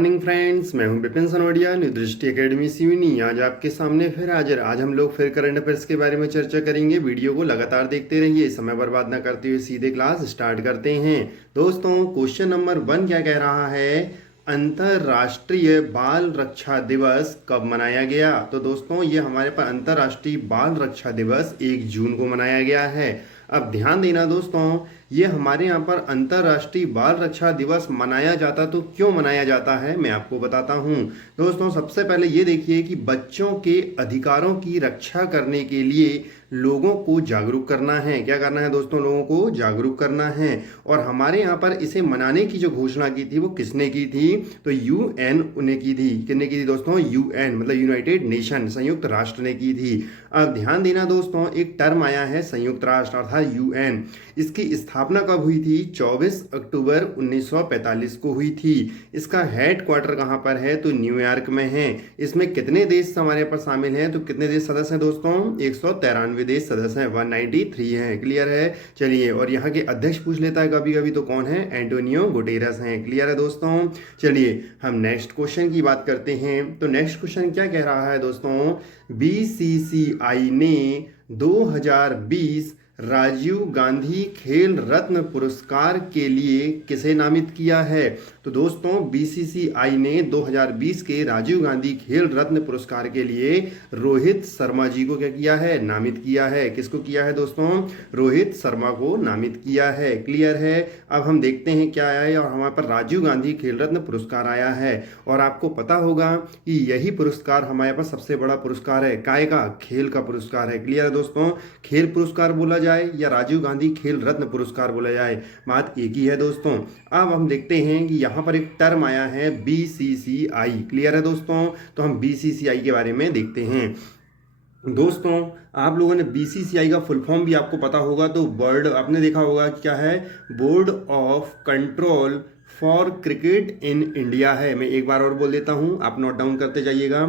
Morning friends, मैं हूं Vipin Sanodia, new दृष्टि एकेडमी सिवनी। आज आपके सामने फिर हाजिर। आज हम लोग फिर करंट अफेयर्स के बारे में चर्चा करेंगे। वीडियो को लगातार देखते रहिए, समय बर्बाद ना करते हुए सीधे क्लास स्टार्ट करते हैं। दोस्तों, क्वेश्चन नंबर 1 क्या कह रहा है? अंतर्राष्ट्रीय बाल रक्षा दिवस कब मनाया गया? तो दोस्तों, ये हमारे पास अंतर्राष्ट्रीय बाल रक्षा दिवस 1 जून को मनाया गया है। अब ध्यान देना दोस्तों, ये हमारे यहाँ पर अंतर्राष्ट्रीय बाल रक्षा दिवस मनाया जाता, तो क्यों मनाया जाता है मैं आपको बताता हूँ। दोस्तों, सबसे पहले ये देखिए कि बच्चों के अधिकारों की रक्षा करने के लिए लोगों को जागरूक करना है। क्या करना है दोस्तों? लोगों को जागरूक करना है। और हमारे यहाँ पर इसे मनाने की जो घोषणा की थी वो किसने की थी? तो यूएन ने की थी। किसने की थी दोस्तों? यूएन मतलब यूनाइटेड नेशन, संयुक्त राष्ट्र ने की थी। अब ध्यान देना दोस्तों, एक टर्म आया है संयुक्त राष्ट्र अर्थात यूएन। इसकी स्थापना कब हुई थी? 24 अक्टूबर 1945 को हुई थी। इसका हेड क्वार्टर कहाँ पर है? तो न्यूयॉर्क में है। इसमें कितने देश हमारे पर शामिल हैं? तो कितने देश सदस्य हैं दोस्तों? 193 देश सदस्य हैं, 193 हैं। क्लियर है? चलिए, और यहाँ के अध्यक्ष पूछ लेता है कभी कभी, तो कौन है? एंटोनियो गुटेरस हैं। क्लियर है दोस्तों? चलिए, हम नेक्स्ट क्वेश्चन की बात करते हैं। तो नेक्स्ट क्वेश्चन क्या कह रहा है दोस्तों? बीसीसीआई ने 2020 राजीव गांधी खेल रत्न पुरस्कार के लिए किसे नामित किया है? तो दोस्तों, बीसीसीआई ने 2020 के राजीव गांधी खेल रत्न पुरस्कार के लिए रोहित शर्मा जी को क्या किया है? नामित किया है। किसको किया है दोस्तों? रोहित शर्मा को नामित किया है। क्लियर है? अब हम देखते हैं क्या आया है, और हमारे पर राजीव गांधी खेल रत्न पुरस्कार आया है। और आपको पता होगा कि यही पुरस्कार हमारे पास सबसे बड़ा पुरस्कार है। काय का? खेल का पुरस्कार है। क्लियर है दोस्तों? खेल पुरस्कार बोला जाए या राजीव गांधी खेल रत्न पुरस्कार बोला जाए, बात एक ही है दोस्तों। अब हम देखते हैं कि यहाँ पर एक टर्म आया है बीसीसीआई। क्लियर है दोस्तों? तो हम बीसीसीआई के बारे में देखते हैं। दोस्तों, आप लोगों ने बीसीसीआई का फुल फॉर्म भी आपको पता होगा, तो बोर्ड आपने देखा होगा क्या है? Board of control for cricket in India है। मैं एक बार और बोल देता हूं, आप नोट डाउन करते जाइएगा।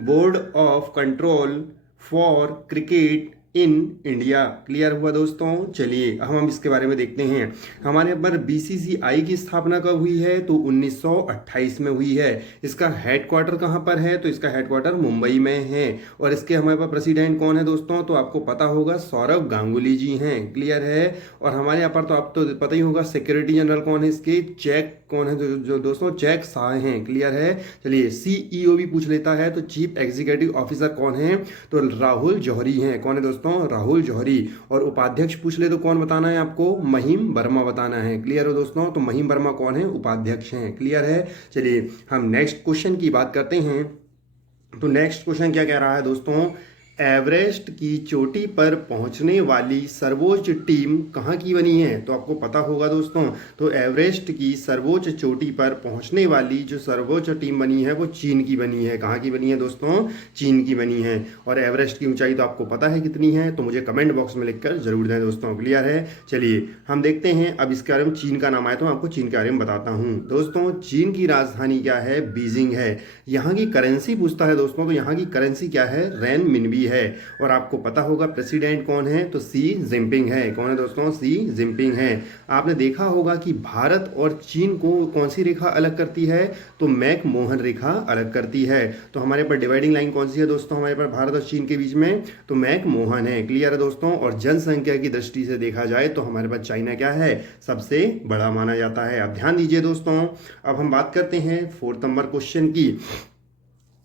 Board of control for cricket in India. Clear हुआ दोस्तों? चलिए, हम इसके बारे में देखते हैं। हमारे पर बीसीसीआई की स्थापना कब हुई है? तो 1928 में हुई है। इसका हेडक्वार्टर कहाँ पर है? तो इसका हेडक्वार्टर मुंबई में है। और इसके हमारे पास प्रेसिडेंट कौन है दोस्तों? तो आपको पता होगा, सौरव गांगुली जी हैं। क्लियर है? और हमारे यहाँ पर तो आपको तो पता ही होगा, सिक्योरिटी जनरल कौन है इसके? चेक कौन है जो दोस्तों? चेक शाह हैं। क्लियर है? चलिए, सीईओ भी पूछ लेता है, तो चीफ एग्जीक्यूटिव ऑफिसर कौन है? तो राहुल जौहरी हैं। कौन है दोस्तों? राहुल जौहरी। और उपाध्यक्ष पूछ ले तो कौन बताना है आपको? महिम वर्मा बताना है। क्लियर हो दोस्तों? तो महिम वर्मा कौन है? उपाध्यक्ष हैं। क्लियर है? चलिए, हम नेक्स्ट क्वेश्चन की बात करते हैं। तो नेक्स्ट क्वेश्चन क्या कह रहा है दोस्तों? एवरेस्ट की चोटी पर पहुंचने वाली सर्वोच्च टीम कहाँ की बनी है? तो आपको पता होगा दोस्तों, तो एवरेस्ट की सर्वोच्च चोटी पर पहुंचने वाली जो सर्वोच्च टीम बनी है वो चीन की बनी है। कहाँ की बनी है दोस्तों? चीन की बनी है। और एवरेस्ट की ऊंचाई तो आपको पता है कितनी है, तो मुझे कमेंट बॉक्स में लिखकर जरूर दें दोस्तों। क्लियर है? चलिए, हम देखते हैं। अब इसके बारे में चीन का नाम आया तो मैं आपको चीन के बारे में बताता हूँ। दोस्तों, चीन की राजधानी क्या है? बीजिंग है। यहाँ की करेंसी पूछता है दोस्तों, तो यहाँ की करेंसी क्या है? रेन मिनबी है। और आपको पता होगा प्रेसिडेंट कौन है? तो सी जिनपिंग है। कौन है दोस्तों? सी जिनपिंग है। आपने देखा होगा कि भारत और चीन को कौन सी रेखा अलग करती है? तो मैकमोहन रेखा अलग करती है। तो हमारे पर डिवाइडिंग लाइन कौन सी है दोस्तों हमारे पर भारत और चीन के बीच में? तो मैकमोहन है। क्लियर है दोस्तों? और जनसंख्या की दृष्टि से देखा जाए तो हमारे पास चाइना क्या है? सबसे बड़ा माना जाता है। अब ध्यान दीजिए दोस्तों, अब हम बात करते हैं 4 नंबर क्वेश्चन की।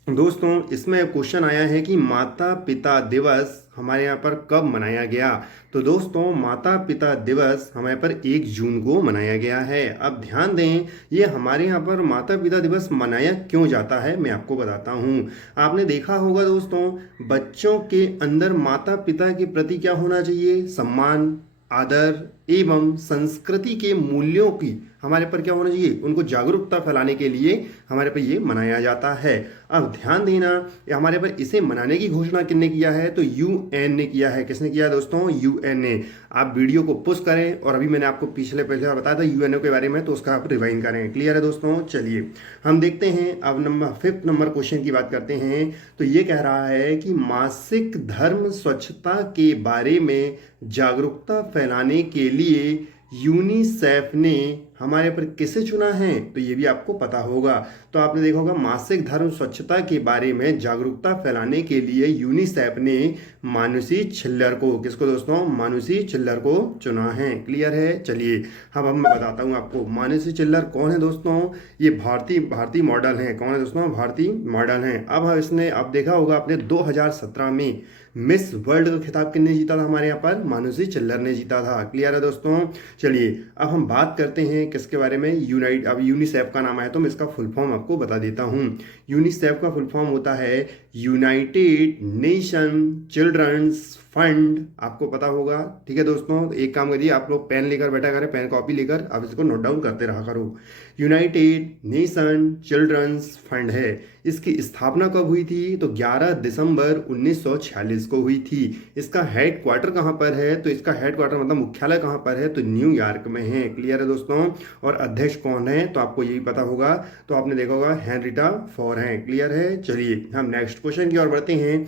दोस्तों, इसमें क्वेश्चन आया है कि माता पिता दिवस हमारे यहाँ पर कब मनाया गया? तो दोस्तों, माता पिता दिवस हमारे पर 1 जून को मनाया गया है। अब ध्यान दें, ये हमारे यहाँ पर माता पिता दिवस मनाया क्यों जाता है मैं आपको बताता हूँ। आपने देखा होगा दोस्तों, बच्चों के अंदर माता पिता के प्रति क्या होना चाहिए? सम्मान, आदर एवं संस्कृति के मूल्यों की हमारे पर क्या होना चाहिए? उनको जागरूकता फैलाने के लिए हमारे पर ये मनाया जाता है। अब ध्यान देना, हमारे पर इसे मनाने की घोषणा किसने किया है? तो यूएन ने किया है। किसने किया है दोस्तों? यूएन ने। आप वीडियो को पुश करें, और अभी मैंने आपको पिछले बताया था यूएनओ के बारे में, तो उसका आप रिवाइंड करें। क्लियर है दोस्तों? चलिए, हम देखते हैं। अब 5th नंबर क्वेश्चन की बात करते हैं। तो ये कह रहा है कि मासिक धर्म स्वच्छता के बारे में जागरूकता फैलाने के लिए यूनिसेफ ने हमारे पर किसे चुना है, तो ये भी आपको पता होगा। तो आपने देखा होगा मासिक धर्म स्वच्छता के बारे में जागरूकता फैलाने के लिए यूनिसेफ ने मानुषी छिल्लर को, किसको दोस्तों, मानुषी छिल्लर को चुना है। क्लियर है। चलिए अब मैं बताता हूँ आपको मानुषी छिल्लर कौन है दोस्तों। ये भारतीय मॉडल हैं। कौन है दोस्तों, भारतीय मॉडल हैं। अब इसने अब देखा होगा आपने 2017 में मिस वर्ल्ड का खिताब किसने जीता था, हमारे यहाँ पर मानुषी छिल्लर ने जीता था। क्लियर है दोस्तों। चलिए अब हम बात करते हैं किसके बारे में, अब यूनिसेफ का नाम है तो मैं इसका फुल फॉर्म आपको बता देता हूँ। यूनिसेफ का फुल फॉर्म होता है यूनाइटेड नेशन चिल्ड्रंस फंड। आपको पता होगा। ठीक है दोस्तों, एक काम करिए, आप लोग पेन लेकर बैठा करें, पेन कॉपी लेकर आप इसको नोट डाउन करते रहा करो। यूनाइटेड नेशन चिल्ड्रंस फंड है। इसकी स्थापना कब हुई थी, तो 11 दिसंबर 1946 को हुई थी। इसका हेड क्वार्टर कहाँ पर है, तो इसका हेड क्वार्टर मतलब मुख्यालय कहाँ पर है, तो न्यूयॉर्क में है। क्लियर है दोस्तों। और अध्यक्ष कौन है, तो आपको यही पता होगा, तो आपने देखा होगा हेनरिटा फॉर है। क्लियर है। चलिए हम नेक्स्ट क्वेश्चन की ओर बढ़ते हैं।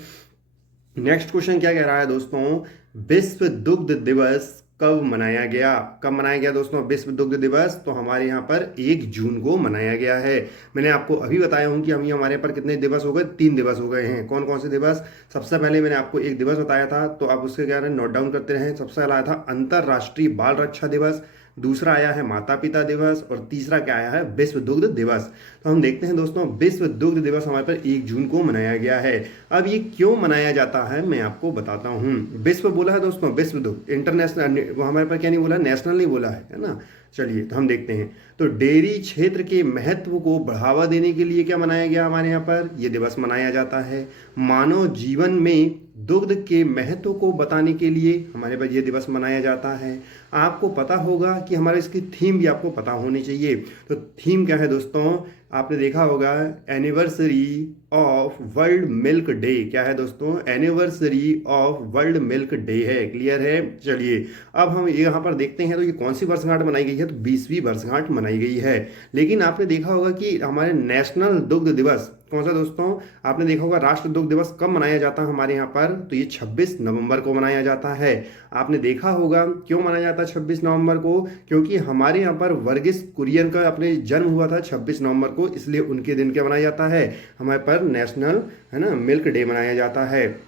नेक्स्ट क्वेश्चन क्या कह रहा है दोस्तों, विश्व दुग्ध दिवस कब मनाया गया, कब मनाया गया दोस्तों विश्व दुग्ध दिवस, तो हमारे यहाँ पर 1 जून को मनाया गया है। मैंने आपको अभी बताया हूँ कि हमारे पर कितने दिवस हो गए, 3 दिवस हो गए हैं। कौन कौन से दिवस, सबसे पहले मैंने आपको एक दिवस बताया था, तो आप उसके क्या नोट डाउन करते रहे। सबसे पहला आया था अंतर्राष्ट्रीय बाल रक्षा दिवस, दूसरा आया है माता पिता दिवस, और तीसरा क्या आया है, विश्व दुग्ध दिवस। तो हम देखते हैं दोस्तों, विश्व दुग्ध दिवस हमारे पर 1 जून को मनाया गया है। अब ये क्यों मनाया जाता है मैं आपको बताता हूँ। विश्व बोला है दोस्तों, विश्व दुग्ध, इंटरनेशनल, वो हमारे पर क्या नहीं बोला, नेशनल नहीं बोला है ना। चलिए तो हम देखते हैं, तो डेयरी क्षेत्र के महत्व को बढ़ावा देने के लिए क्या मनाया गया, हमारे यहाँ पर ये दिवस मनाया जाता है। मानव जीवन में दुग्ध के महत्व को बताने के लिए हमारे पास ये दिवस मनाया जाता है। आपको पता होगा कि हमारे इसकी थीम भी आपको पता होनी चाहिए। तो थीम क्या है दोस्तों, आपने देखा होगा anniversary of world milk day. क्या है दोस्तों, anniversary of world milk day है। क्लियर है। चलिए अब हम यहाँ पर देखते हैं, तो ये कौन सी वर्षगांठ मनाई गई है, तो 20वीं वर्षगांठ मनाई गई है। लेकिन आपने देखा होगा कि हमारे नेशनल दुग्ध दिवस कौन सा दोस्तों, आपने देखा होगा राष्ट्र दुग्ध दिवस कब मनाया जाता है हमारे यहाँ पर, तो ये 26 नवंबर को मनाया जाता है। आपने देखा होगा क्यों मनाया जाता है 26 नवंबर को, क्योंकि हमारे यहाँ पर वर्गीस कुरियन का अपने जन्म हुआ था 26 नवंबर को, इसलिए उनके दिन क्या मनाया जाता है, हमारे पर नेशनल है ना मिल्क डे मनाया जाता है।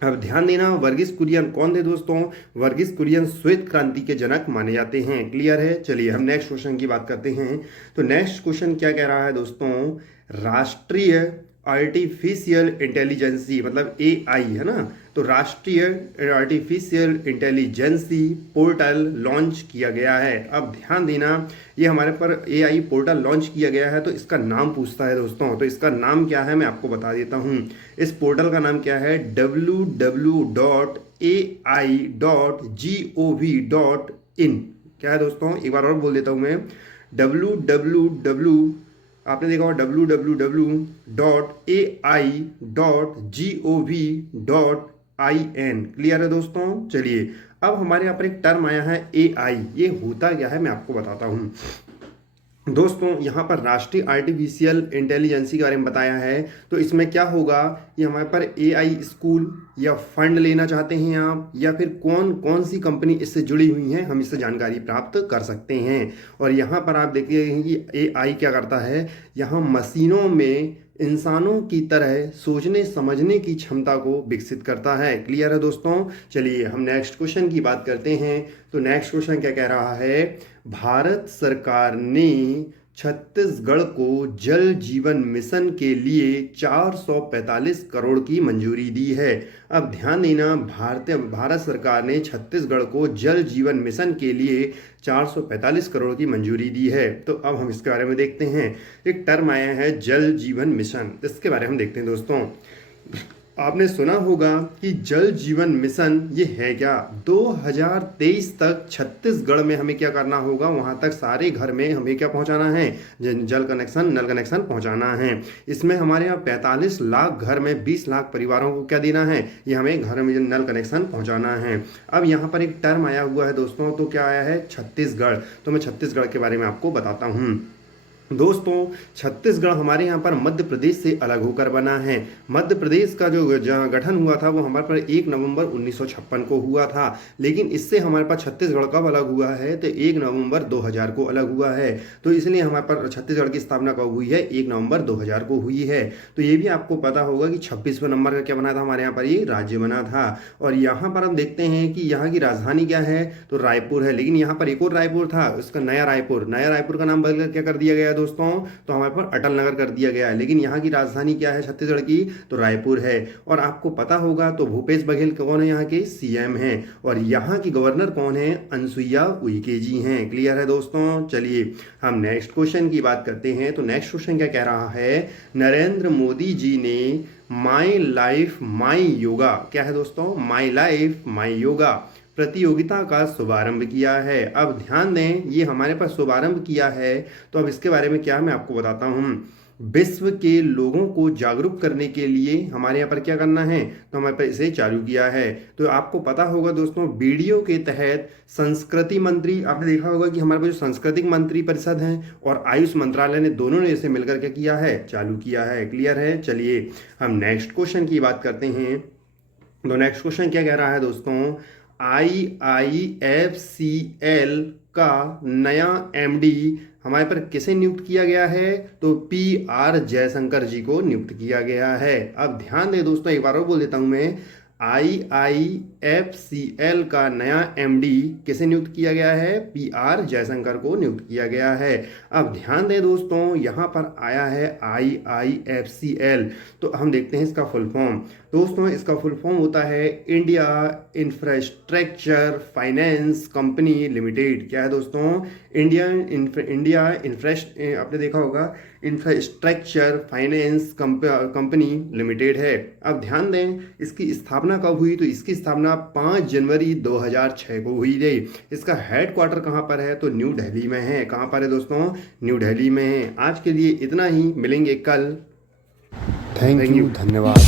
अब ध्यान देना, वर्गीस कुरियन कौन थे दोस्तों, वर्गीस कुरियन श्वेत क्रांति के जनक माने जाते हैं। क्लियर है। चलिए हम नेक्स्ट क्वेश्चन की बात करते हैं। तो नेक्स्ट क्वेश्चन क्या कह रहा है दोस्तों, राष्ट्रीय आर्टिफिशियल इंटेलिजेंसी मतलब AI है ना, तो राष्ट्रीय आर्टिफिशियल इंटेलिजेंसी पोर्टल लॉन्च किया गया है। अब ध्यान देना, ये हमारे पर AI पोर्टल लॉन्च किया गया है, तो इसका नाम पूछता है दोस्तों, तो इसका नाम क्या है मैं आपको बता देता हूँ। इस पोर्टल का नाम क्या है, www.ai.gov.in। क्या है दोस्तों, एक बार और बोल देता हूँ मैं, www, आपने देखा होगा www.ai.gov.in। क्लियर है दोस्तों। चलिए अब हमारे यहाँ पर एक टर्म आया है AI, ये होता क्या है मैं आपको बताता हूँ दोस्तों। यहाँ पर राष्ट्रीय आर्टिफिशियल इंटेलिजेंसी के बारे में बताया है, तो इसमें क्या होगा, ये हमारे पर AI स्कूल या फंड लेना चाहते हैं आप, या फिर कौन कौन सी कंपनी इससे जुड़ी हुई हैं, हम इससे जानकारी प्राप्त कर सकते हैं। और यहाँ पर आप देखिए कि AI क्या करता है, यहाँ मशीनों में इंसानों की तरह सोचने समझने की क्षमता को विकसित करता है। क्लियर है दोस्तों। चलिए हम नेक्स्ट क्वेश्चन की बात करते हैं। तो नेक्स्ट क्वेश्चन क्या कह रहा है, भारत सरकार ने छत्तीसगढ़ को जल जीवन मिशन के लिए 445 करोड़ की मंजूरी दी है। अब ध्यान देना, भारत सरकार ने छत्तीसगढ़ को जल जीवन मिशन के लिए 445 करोड़ की मंजूरी दी है। तो अब हम इसके बारे में देखते हैं। एक टर्म आया है जल जीवन मिशन, इसके बारे में हम देखते हैं दोस्तों। आपने सुना होगा कि जल जीवन मिशन ये है क्या, 2023 तक छत्तीसगढ़ में हमें क्या करना होगा, वहाँ तक सारे घर में हमें क्या पहुँचाना है, जल कनेक्शन, नल कनेक्शन पहुँचाना है। इसमें हमारे यहाँ 45 लाख घर में 20 लाख परिवारों को क्या देना है, ये हमें घर में नल कनेक्शन पहुँचाना है। अब यहाँ पर एक टर्म आया हुआ है दोस्तों, तो क्या आया है, छत्तीसगढ़। तो मैं छत्तीसगढ़ के बारे में आपको बताता हूँ। दोस्तों छत्तीसगढ़ हमारे यहाँ पर मध्य प्रदेश से अलग होकर बना है। मध्य प्रदेश का जो गठन हुआ था वो हमारे पर 1 नवंबर 1956 को हुआ था, लेकिन इससे हमारे पास छत्तीसगढ़ कब अलग हुआ है तो 1 नवंबर 2000 को अलग हुआ है। तो इसलिए हमारे पर छत्तीसगढ़ की स्थापना कब हुई है, 1 नवंबर 2000 को हुई है। तो ये भी आपको पता होगा कि 26वें नंबर का क्या बना था, हमारे यहाँ पर ये राज्य बना था। और यहाँ पर हम देखते हैं कि यहाँ की राजधानी क्या है तो रायपुर है, लेकिन यहाँ पर एक और रायपुर था, उसका नया रायपुर का नाम बदलकर क्या कर दिया गया दोस्तों, तो हमारे पर अटल नगर कर दिया गया है। लेकिन यहाँ की राजधानी क्या है छत्तीसगढ़ की, तो रायपुर है। और आपको पता होगा तो भूपेश बघेल कौन है, यहाँ के सीएम हैं। और यहाँ की गवर्नर कौन है, अनसुईया उइके जी हैं। क्लियर है दोस्तों। चलिए हम नेक्स्ट क्वेश्चन की बात करते हैं। तो नेक्स्ट क्वेश्चन क्या कह रहा है, नरेंद्र मोदी जी ने माई लाइफ माई योगा, क्या है दोस्तों, माई लाइफ माई योगा प्रतियोगिता का शुभारंभ किया है। अब ध्यान दें, ये हमारे पास शुभारंभ किया है, तो अब इसके बारे में क्या मैं आपको बताता हूँ। विश्व के लोगों को जागरूक करने के लिए हमारे यहाँ पर क्या करना है, तो हमारे पर इसे चालू किया है। तो आपको पता होगा दोस्तों, वीडियो के तहत संस्कृति मंत्री, आपने देखा होगा कि हमारे पास जो सांस्कृतिक मंत्री परिषद हैं और आयुष मंत्रालय ने दोनों ने इसे मिलकर क्या किया है, चालू किया है। क्लियर है। चलिए हम नेक्स्ट क्वेश्चन की बात करते हैं। तो नेक्स्ट क्वेश्चन क्या कह रहा है दोस्तों, IIFCL का नया MD हमारे पर किसे नियुक्त किया गया है, तो PR जयशंकर जी को नियुक्त किया गया है। अब ध्यान दें दोस्तों, एक बार और बोल देता हूं मैं, IIFCL का नया MD किसे नियुक्त किया गया है, PR जयशंकर को नियुक्त किया गया है। अब ध्यान दें दोस्तों, यहाँ पर आया है IIFCL, तो हम देखते हैं इसका फुल फॉर्म। दोस्तों इसका फुल फॉर्म होता है India infrastructure finance company limited. क्या है दोस्तों, इंडिया आपने देखा होगा इंफ्रास्ट्रक्चर फाइनेंस कंपनी लिमिटेड है। अब ध्यान दें, इसकी स्थापना कब हुई, तो इसकी स्थापना 5 जनवरी 2006 को हुई थी। इसका हेडक्वार्टर कहाँ पर है, तो न्यू दिल्ली में है। कहाँ पर है दोस्तों, न्यू दिल्ली में है। आज के लिए इतना ही, मिलेंगे कल। थैंक यू, धन्यवाद।